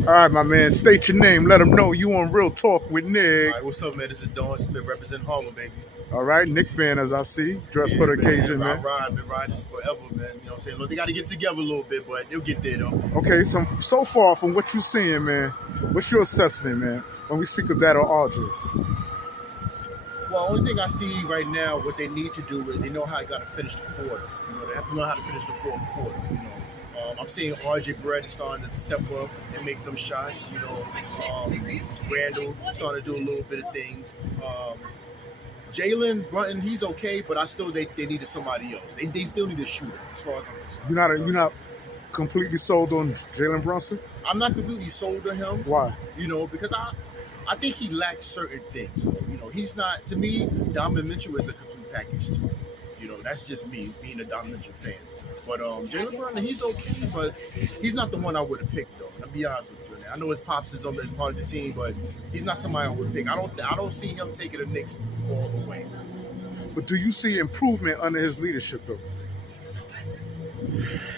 All right, my man. State your name. Let them know you on Real Talk with All Nick. right, what's up, man? This is Don Smith, representing Harlem, baby. All right, Nick fan as I see. Dressed for Yeah, the man. occasion, I man. ride, been riding this forever, man. You know what I'm saying? Look, they got to get together a little bit, but they'll get there, though. Okay, so far from what you seeing, man, what's your assessment, man, when we speak of that or RJ? Well, only thing I see right now, what they need to do is they know how they got to finish the quarter. They have to know how to finish the fourth quarter. I'm seeing R.J Barrett is starting to step up and make them shots. Randle starting to do a little bit of things. Jalen Brunton, he's okay, but they needed somebody else. They still need a shooter, as far as I'm concerned. You're not completely sold on Jalen Brunson? I'm not completely sold on him. Why? Because I think he lacks certain things. He's not, to me, Donovan Mitchell is a complete package too. That's just me being a Donovan Mitchell fan. But Jalen Brunson, he's okay, but he's not the one I would have picked though. And I'll be honest with you. I know his pops is as part of the team, but he's not somebody I would pick. I don't see him taking the Knicks all the way. But do you see improvement under his leadership, though?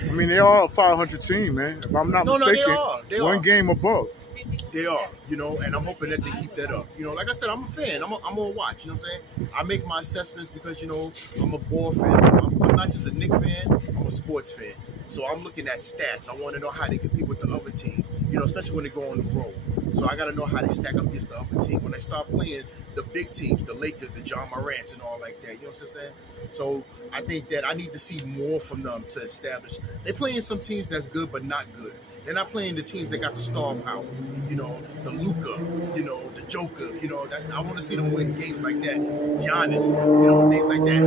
I mean, they are a 500 team, man. If I'm not mistaken, They one are. game above. They are, and I'm hoping that they keep that up. Like I said, I'm a fan. I'm gonna watch. You know what I'm saying? I make my assessments because I'm a ball fan. I'm not just a Knick fan. I'm a sports fan. So I'm looking at stats. I want to know how they compete with the other team. Especially when they go on the road. So I got to know how they stack up against the other team when they start playing the big teams, the Lakers, the John Morants, and all like that. You know what I'm saying? So I think that I need to see more from them to establish. They're playing some teams that's good but not good. They're not playing the teams that got the star power, the Luka, the Joker, I want to see them win games like that. Giannis, things like that.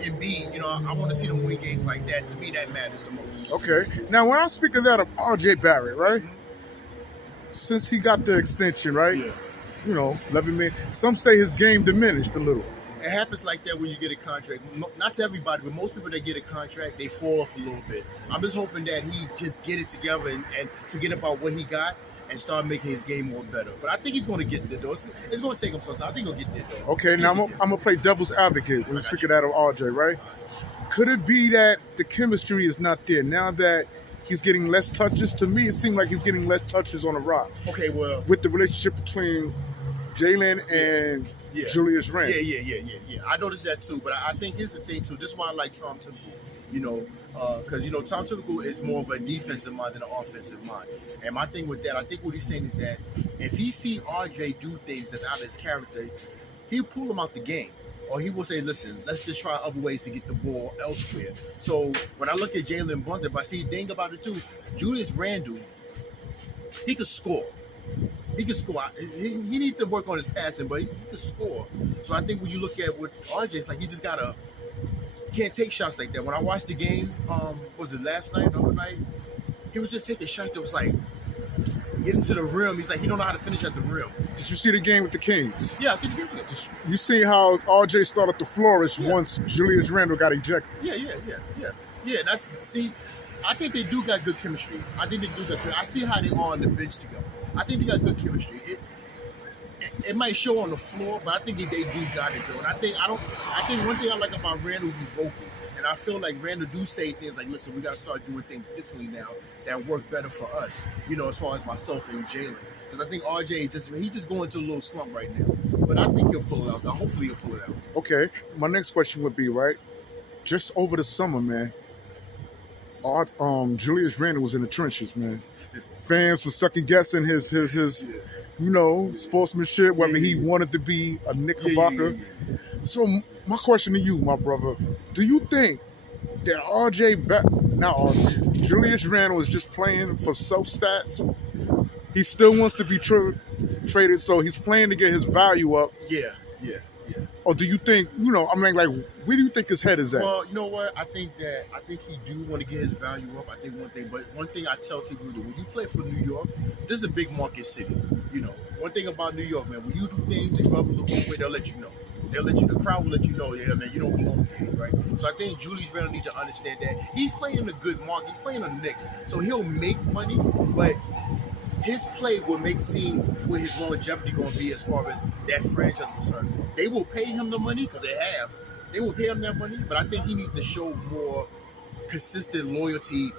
Embiid, I want to see them win games like that. To me, that matters the most. Okay. Now, when I'm speaking that of R.J. Barrett, right? Since he got the extension, right? Yeah. 11 million. Some say his game diminished a little. It happens like that when you get a contract. Not to everybody, but most people that get a contract, they fall off a little bit. I'm just hoping that he just get it together and forget about what he got and start making his game more better. But I think he's going to get there, though. It's going to take him some time. I think he'll get there, though. Okay, now I'm going to play devil's advocate when we speak of that of RJ, right? Could it be that the chemistry is not there now that he's getting less touches? To me, it seemed like he's getting less touches on the rock. Okay, well, with the relationship between Jalen and Julius Randle. Yeah. I noticed that too, but I think here's the thing too. This is why I like Tom Thibodeau. Because Tom Thibodeau is more of a defensive mind than an offensive mind. And my thing with that, I think what he's saying is that if he see RJ do things that's out of his character, he'll pull him out the game. Or he will say, listen, let's just try other ways to get the ball elsewhere. So when I look at Jalen Brunson, but I see the thing about it too, Julius Randle, he could score. He can score. He needs to work on his passing, but he can score. So I think when you look at what RJ, it's like he just can't take shots like that. When I watched the game, was it last night, overnight? He was just taking shots that was like getting to the rim. He's like, he don't know how to finish at the rim. Did you see the game with the Kings? Yeah, I see the game. You see how RJ started to flourish once Julius Randle got ejected? Yeah. I think they do got good chemistry. I see how they are on the bench together. I think they got good chemistry. It might show on the floor, but I think they do got it though. And I think one thing I like about Randle, he's vocal. And I feel like Randle do say things like, listen, we got to start doing things differently now that work better for us, as far as myself and Jalen. Because I think RJ he's just going to a little slump right now. But I think he'll pull it out. Hopefully he'll pull it out. Okay. My next question would be, right, just over the summer, man, Julius Randle was in the trenches, man. Fans were second guessing his sportsmanship, whether he wanted to be a Knickerbocker. So my question to you, my brother, do you think that Julius Randle is just playing for self stats? He still wants to be traded, so he's playing to get his value up. Yeah. Or do you think, where do you think his head is at? Well, you know what? I think he do want to get his value up. I think one thing I tell people that when you play for New York, this is a big market city. One thing about New York, man, when you do things and rub them the wrong way, they'll let you know. The crowd will let you know, yeah, man, you don't belong here, right? So I think Julius Randle needs to understand that he's playing in a good market. He's playing on the Knicks, so he'll make money, but his play will seem where his longevity going to be as far as that franchise is concerned. They will pay him the money because they will pay him that money, but I think he needs to show more consistent loyalty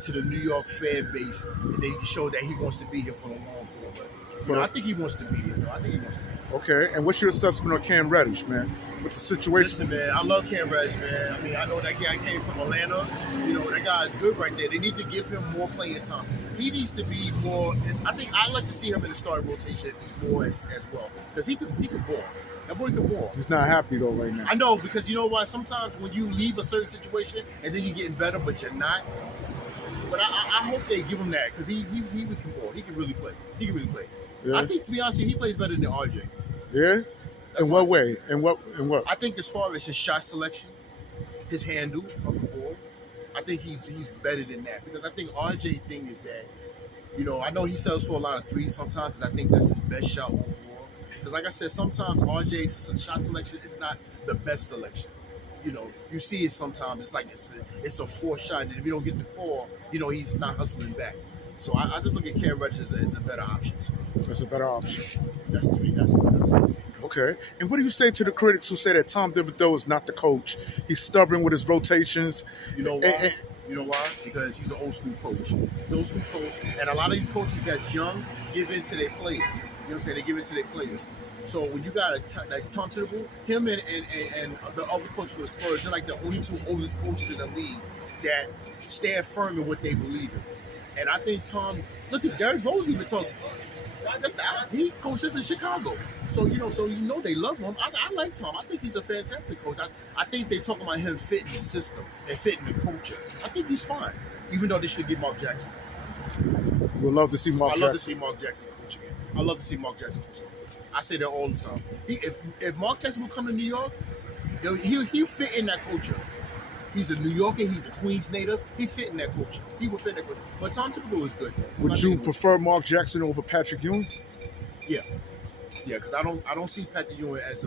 to the New York fan base, and then he can show that he wants to be here for the long haul. But I think he wants to be here. Though. I think he wants to be here. Okay, and what's your assessment on Cam Reddish, man? With the situation? Listen, man, I love Cam Reddish, man. I mean, I know that guy came from Atlanta. You know, that guy is good right there. They need to give him more playing time. He needs to be more. I think I like to see him in the starting rotation more as well because he could ball. That boy can ball. He's not happy though right now. I know because you know why? Sometimes when you leave a certain situation and then you're getting better, but you're not. But I hope they give him that because he can ball. He can really play. He can really play. Yeah. I think, to be honest with you, he plays better than R.J. Yeah? In what way? In what? I think as far as his shot selection, his handle of the ball, I think he's better than that. Because I think R.J. thing is that, you know, I know he sells for a lot of threes sometimes because I think that's his best shot overall. Because like I said, sometimes R.J.'s shot selection is not the best selection. You know, you see it sometimes. It's like it's a forced shot. And if you don't get the call, you know, he's not hustling back. So I just look at Cam Reddish as a better option. That's a better option. That's to me. That's what I see. Okay. And what do you say to the critics who say that Tom Thibodeau is not the coach? He's stubborn with his rotations. You know why? You know why? Because he's an old school coach. He's an old school coach. And a lot of these coaches that's young give in to their players. You know what I'm saying? They give in to their players. So when you got like Tom Thibodeau, him and the other coach for the Spurs, they're like the only two oldest coaches in the league that stand firm in what they believe in. And I think Tom, look at Derrick Rose even talk. He coaches in Chicago, so you know they love him. I like Tom. I think he's a fantastic coach. I think they talk about him fitting the system and fitting the culture. I think he's fine, even though they should get Mark Jackson. We'd love to see Mark Jackson. I love to see Mark Jackson coach again. I love to see Mark Jackson coach again. I say that all the time. If Mark Jackson will come to New York, he'll fit in that culture. He's a New Yorker. He's a Queens native. He fit in that culture. He would fit in that culture. But Tom Thibodeau is good. Would you prefer Mark Jackson over Patrick Ewing? Yeah, because I don't see Patrick Ewing as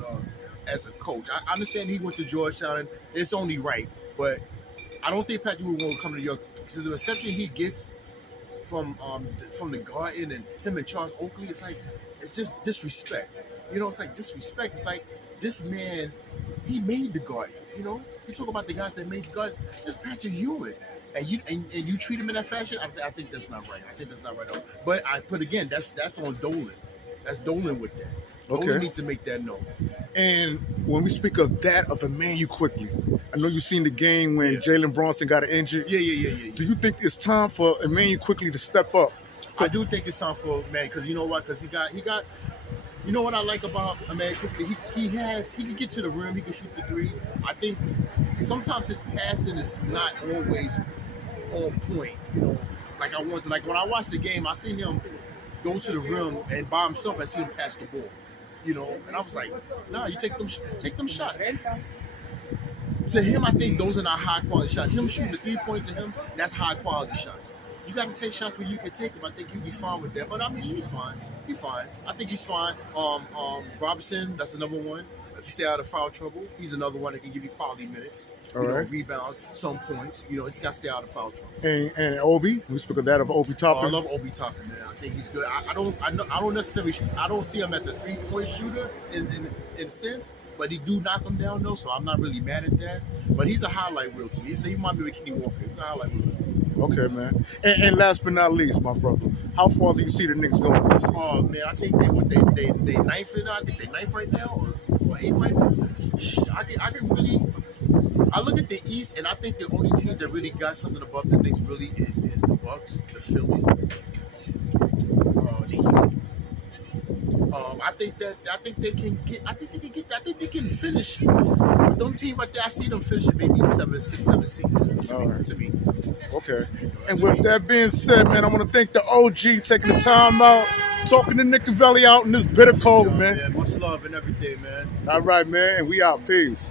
a coach. I understand he went to Georgetown, and it's only right. But I don't think Patrick Ewing will come to New York because the reception he gets from the Garden and him and Charles Oakley, it's just disrespect. You know, it's like disrespect. It's like this man, he made the Garden. You know, you talk about the guys that made the Garden. It's Patrick Ewing, and you treat him in that fashion. I think that's not right. I think that's not right at all. But again, that's on Dolan. That's Dolan with that. Okay. Dolan need to make that known. And when we speak of that of Emmanuel quickly, I know you've seen the game when Jalen Bronson got injured. Yeah. Do you think it's time for Emmanuel quickly to step up? I do think it's time for because you know what? Because he got. You know what I like about Emmanuel quickly? He can get to the rim. He can shoot the three. I think sometimes his passing is not always on point. You know, like I want to. Like when I watched the game, I seen him go to the rim and by himself, I see him pass the ball. You know, and I was like, nah, you take them shots. To him, I think those are not high quality shots. Him shooting the 3 points to him, that's high quality shots. You got to take shots where you can take them. I think you'll be fine with that. But I mean, he's fine. He's fine. I think he's fine. Robinson, that's another one. If you stay out of foul trouble, he's another one that can give you quality minutes. You know, rebounds, some points. You know, it's got to stay out of foul trouble. And Obi, we speak of that of Obi Toppin. I love Obi Toppin, man. I think he's good. I don't necessarily. I don't see him as a 3-point shooter in sense, but he do knock him down though. So I'm not really mad at that. But he's a highlight reel to me. He might be with Kenny Walker. He's a highlight reel. Okay, man. And last but not least, my brother, how far do you see the Knicks going this season? Oh man, I think they ninth right now. I think they ninth right now or eighth right now. I can really. I look at the East, and I think the only teams that really got something above the Knicks really is the Bucks, the Philly, the Heat. I think they can finish. With them teams right there, I see them finishing maybe 6, 7 seed to me. Okay. And with that being said, man, I want to thank the OG taking the time out, talking to Nick and Valley out in this bitter cold, man. Yeah, much love and everything, man. All right, man. And we out. Peace.